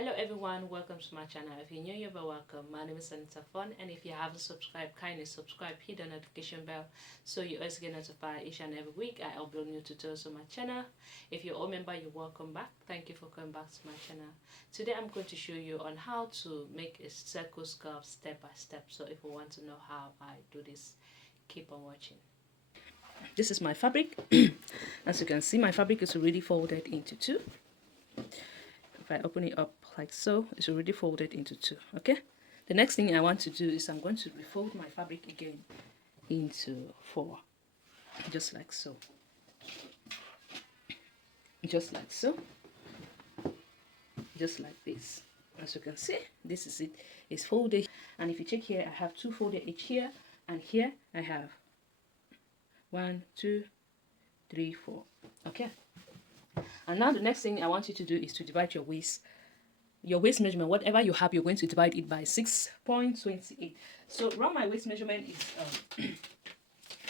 Hello everyone, welcome to my channel. If you're new, you're very welcome. My name is Anita Fun, and if you haven't subscribed, kindly subscribe, hit the notification bell so you always get notified each and every week I upload new tutorials on my channel. If you're a old member, you're welcome back. Thank you for coming back to my channel. Today I'm going to show you on how to make a circle scarf step by step. So if you want to know how I do this, keep on watching. This is my fabric. As you can see, my fabric is already folded into two. If I open it up like so, it's already folded into two. Okay, the next thing I want to do is I'm going to refold my fabric again into four, just like so, just like so, just like this. As you can see, this is it. It's folded, and if you check here, I have two folded each here, and here I have 1, 2, 3, 4. Okay, and now the next thing I want you to do is to divide your waist measurement. Whatever you have, you're going to divide it by 6.28. So round my waist measurement is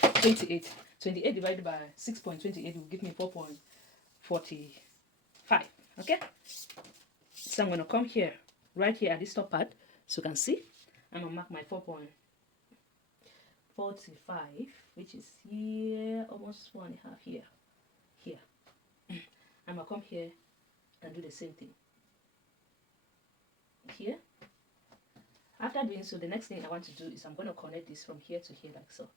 28. 28 divided by 6.28 will give me 4.45. Okay, so I'm going to come here, right here at this top part, so you can see I'm going to mark my 4.45, which is here, almost 1.5 here. I'm going to come here and do the same thing here. After doing so, the next thing I want to do is I'm going to connect this from here to here, like so.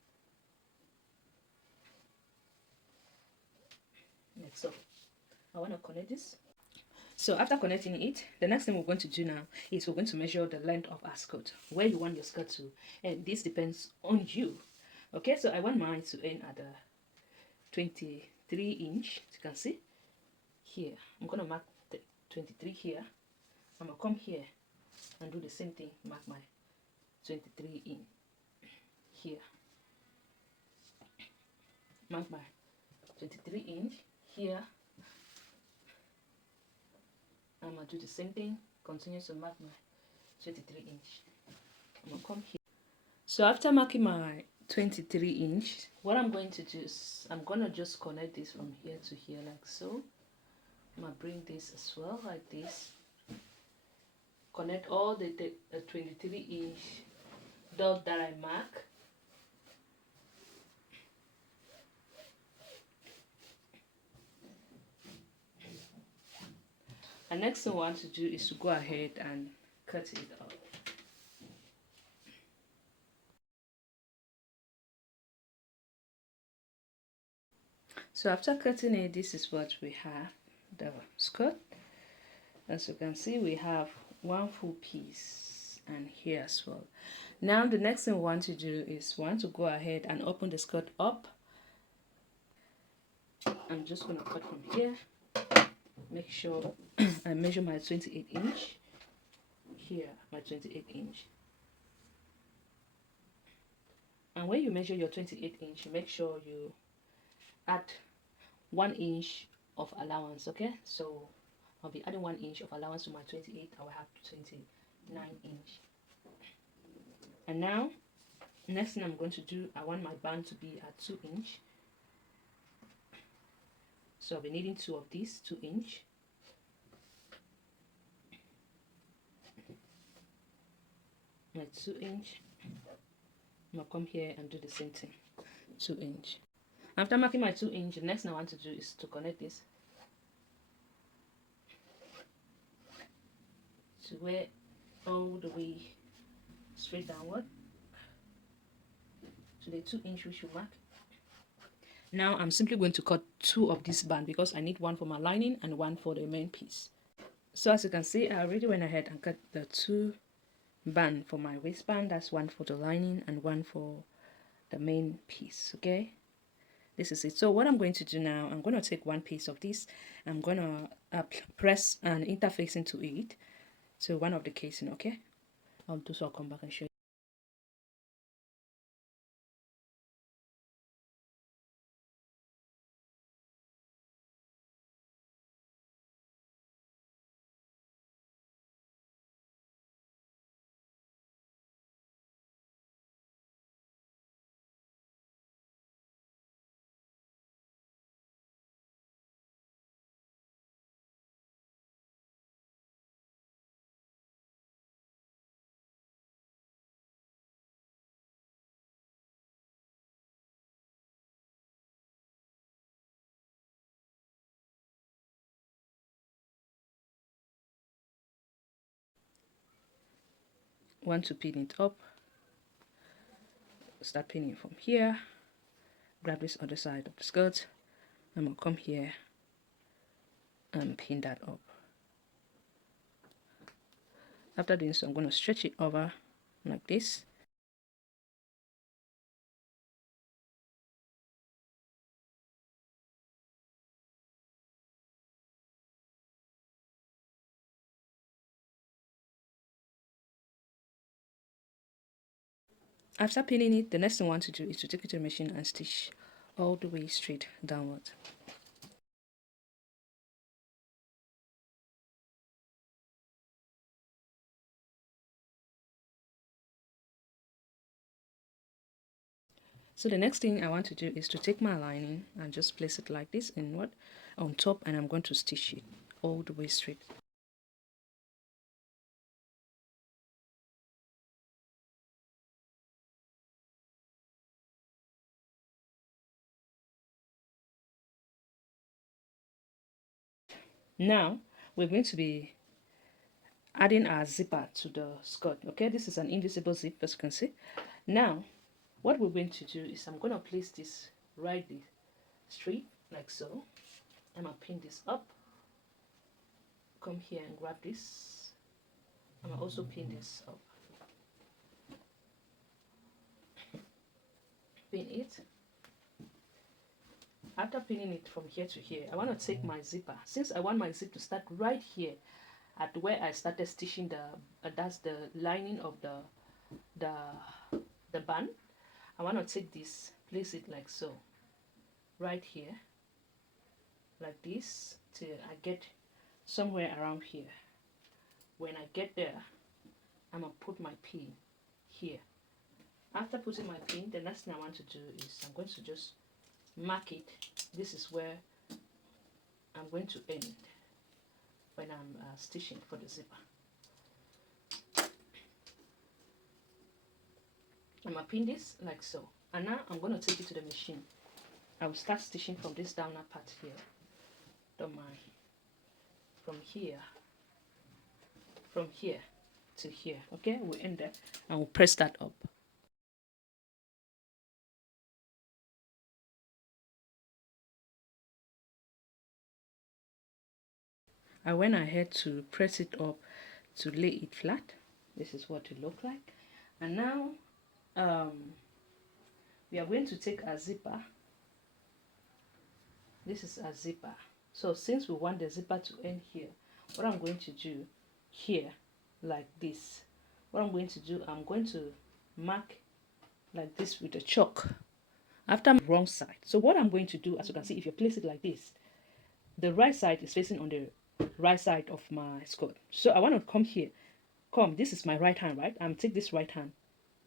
Like so. I want to connect this. So after connecting it, the next thing we're going to do now is we're going to measure the length of our skirt, where you want your skirt to, and this depends on you. Okay, so I want mine to end at the 23 inch. As you can see here, I'm going to mark the 23 here. I'm going to come here and do the same thing, mark my 23 in here, mark my 23 inch here. I'm going to do the same thing, continue to mark my 23 inch. I'm going to come here. So after marking my 23 inch, what I'm going to do is I'm going to just connect this from here to here, like so. I'm going to bring this as well, like this. Connect all the 23 inch dot that I mark. And next thing I want to do is to go ahead and cut it up. So after cutting it, this is what we have, the skirt. As you can see, we have one full piece, and here as well. Now the next thing we want to do is we want to go ahead and open the skirt up. I'm just going to cut from here. Make sure I measure my 28 inch. Here, my 28 inch. And when you measure your 28 inch, make sure you add 1 inch of allowance. Okay, so I'll be adding 1 inch of allowance to my 28. I will have 29 inch. And now, next thing I'm going to do, I want my band to be at 2 inch. So I'll be needing 2 of these, 2 inch. My 2 inch. I'm going to come here and do the same thing, 2 inch. After marking my 2 inch, the next thing I want to do is to connect this to where all the way straight downward to the 2 inch which you mark. Now I'm simply going to cut 2 of this band because I need 1 for my lining and 1 for the main piece. So as you can see, I already went ahead and cut the 2 band for my waistband. That's 1 for the lining and 1 for the main piece. Okay, this is it. So what I'm going to do now, I'm going to take 1 piece of this. I'm going to press an interface into it to one of the casing. Okay, I'll come back and show you. want to pin it up, start pinning from here, grab this other side of the skirt, I'm gonna come here and pin that up. After doing so, I'm going to stretch it over like this. After pinning it, the next thing I want to do is to take it to the machine and stitch all the way straight downward. So the next thing I want to do is to take my lining and just place it like this inward on top, and I'm going to stitch it all the way straight. Now we're going to be adding our zipper to the skirt. Okay, this is an invisible zip, as you can see. Now what we're going to do is I'm going to place this right straight like so. I'm going to pin this up, come here and grab this. I'm going to also pin this up, pin it. After pinning it from here to here, I want to take my zipper. Since I want my zip to start right here at where I started stitching that's the lining of the band, I want to take this, place it like so, right here, like this, till I get somewhere around here. When I get there, I'm going to put my pin here. After putting my pin, the next thing I want to do is I'm going to just mark it. This is where I'm going to end when I'm stitching for the zipper. I'm going to pin this like so, and now I'm going to take it to the machine. I will start stitching from this downer part here, don't mind, from here to here. Okay, we'll end there and we'll press that up. I went ahead to press it up to lay it flat. This is what it looked like. And now we are going to take a zipper. This is a zipper. So since we want the zipper to end here, what I'm going to do here, like this, what I'm going to do, I'm going to mark like this with a chalk after the wrong side. So what I'm going to do, as you can see, if you place it like this, the right side is facing on the right side of my skirt. So I want to come here. This is my right hand, right? I'm take this right hand,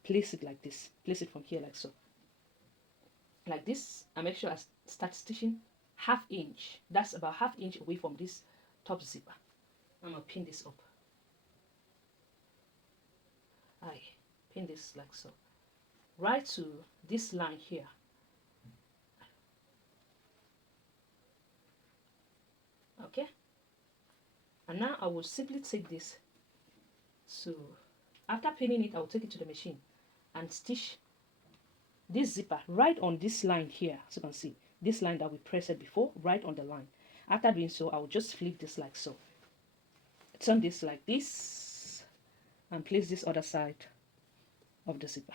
place it like this, place it from here like so, like this, and make sure I start stitching ½ inch. That's about ½ inch away from this top zipper. I'm gonna pin this up. I pin this like so, right to this line here. Okay, and now I will simply take this. So after pinning it, I will take it to the machine and stitch this zipper right on this line here. As you can see, this line that we pressed before, right on the line. After doing so, I will just flip this like so, turn this like this, and place this other side of the zipper.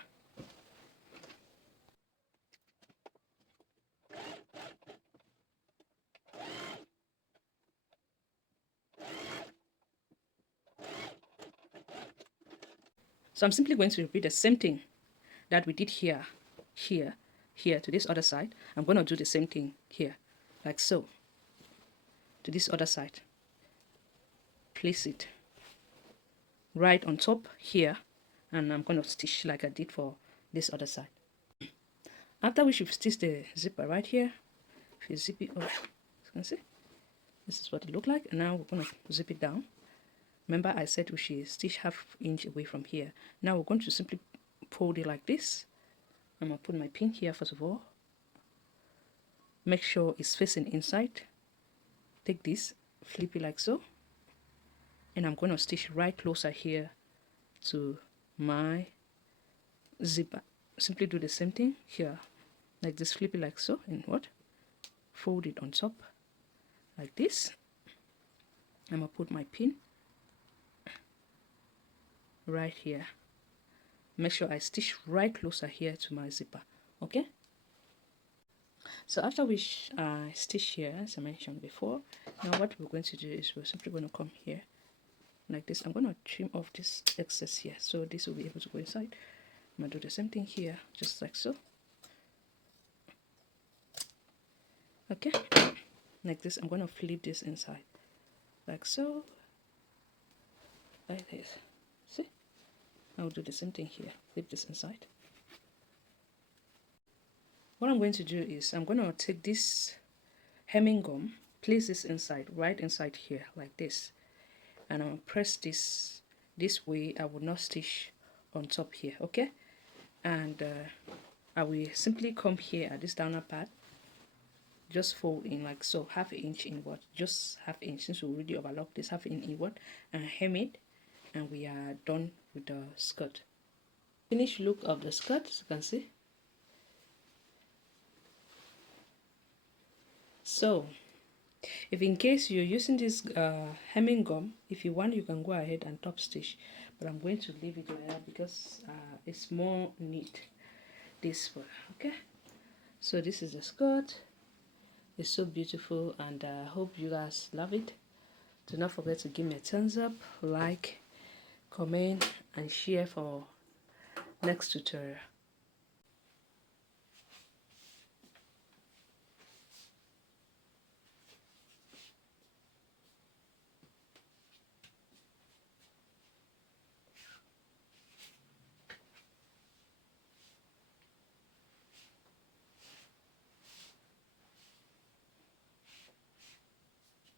So I'm simply going to repeat the same thing that we did here, here, here to this other side. I'm going to do the same thing here, like so, to this other side. Place it right on top here, and I'm going to stitch like I did for this other side. After which, you've stitched the zipper right here. If you zip it up, you can see this is what it looked like. And now we're going to zip it down. Remember I said we should stitch ½ inch away from here. Now we're going to simply fold it like this. I'm going to put my pin here first of all. Make sure it's facing inside. Take this, flip it like so. And I'm going to stitch right closer here to my zipper. Simply do the same thing here, like this, flip it like so, and what, fold it on top like this. I'm gonna put my pin right here. Make sure I stitch right closer here to my zipper. Okay, so after we stitch here, as I mentioned before, now what we're going to do is we're simply going to come here like this. I'm going to trim off this excess here, so this will be able to go inside. I'm going to do the same thing here, just like so. Okay, like this. I'm going to flip this inside like so, like this. See, I'll do the same thing here, flip this inside. What I'm going to do is I'm going to take this hemming gum, place this inside, right inside here like this, and I'm going to press this way. I will not stitch on top here. Okay, and I will simply come here at this downer part, just fold in like so, half an inch inward, just half inch, since we already overlocked this, half inch inward, and hem it, and we are done with the skirt. Finished look of the skirt, as you can see. So if in case you're using this hemming gum, if you want, you can go ahead and top stitch, but I'm going to leave it like that because it's more neat this way. Okay, so this is the skirt. It's so beautiful, and I hope you guys love it. Do not forget to give me a thumbs up, like, comment, and share for next tutorial.